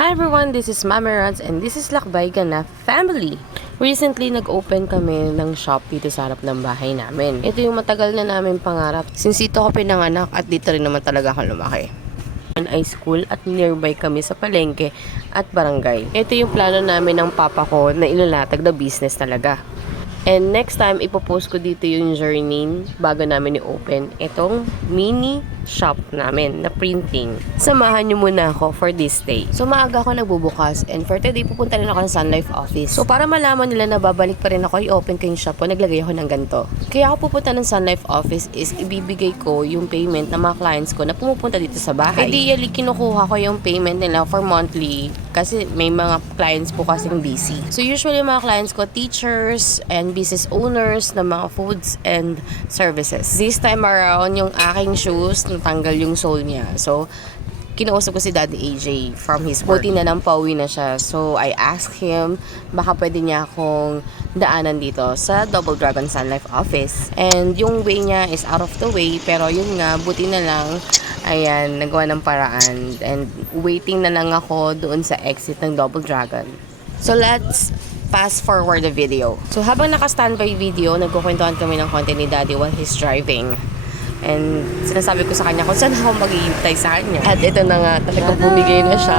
Hi everyone, this is Mama Rods and this is Lakbay Ganap Family. Recently, nag-open kami ng shop dito sa harap ng bahay namin. Ito yung matagal na namin pangarap. Since dito ako pinanganak at dito rin naman talaga ako lumaki. Ay school at nearby kami sa palengke at barangay. Ito yung plano namin ng papa ko na ilalatag na business talaga. And next time, ipopost ko dito yung journey bago namin i-open itong mini shop namin na printing. Samahan nyo muna ako for this day. So, maaga ako nagbubukas and for today, pupunta rin ako ng Sun Life office. So, para malaman nila na babalik pa rin ako, i-open ko yung shop ko, naglagay ako ng ganito. Kaya ako pupunta ng Sun Life office is ibibigay ko yung payment ng mga clients ko na pumupunta dito sa bahay. Ideally, kinukuha ko yung payment nila for monthly kasi may mga clients po kasing busy. So, usually mga clients ko, teachers and business owners ng mga foods and services. This time around, yung aking shoes, natanggal yung sole niya. So, kinausap ko si Daddy AJ from his work. Buti na lang pauwi na siya. So, I asked him, baka pwede niya akong daanan dito sa Double Dragon Sun Life office. And yung way niya is out of the way, pero yun nga, buti na lang, ayan, nagawa ng paraan. And waiting na lang ako doon sa exit ng Double Dragon. So, let's fast forward the video. So, habang naka-standby video, nagkukwentuhan kami ng konti ni Daddy while he's driving. And sinasabi ko sa kanya kung saan ako maghihintay sa kanya. At ito na nga, talagang bumigay na siya.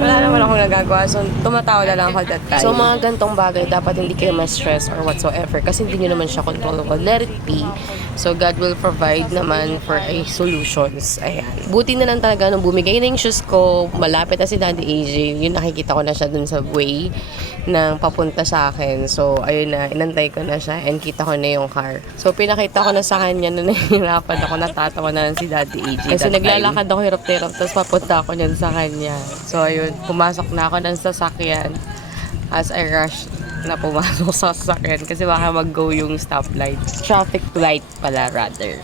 Wala naman akong nagagawa. So, tumatawa na lang ako that time. So, mga gantong bagay, dapat hindi kayo ma-stress or whatsoever. Kasi hindi nyo naman siya controllable. Let it be. So, God will provide naman for a solutions. Ayan. Buti na lang talaga nung bumigay na yung shoes ko, malapit na si Daddy AJ. Yun, nakikita ko na siya dun sa way ng papunta sa akin. So, ayun na, inantay ko na siya and kita ko na yung car. So, pinakita ko na sa kanya na nahihirapan ako, natatawa na lang si Daddy AJ. Kasi naglalakad ako hirap-hirap, tapos papunta ako niyan sa kanya. So, ayun, pumasok na ako ng sasakyan as I rush na pumasok sa sasakyan kasi baka mag-go yung stoplight. Traffic light pala rather.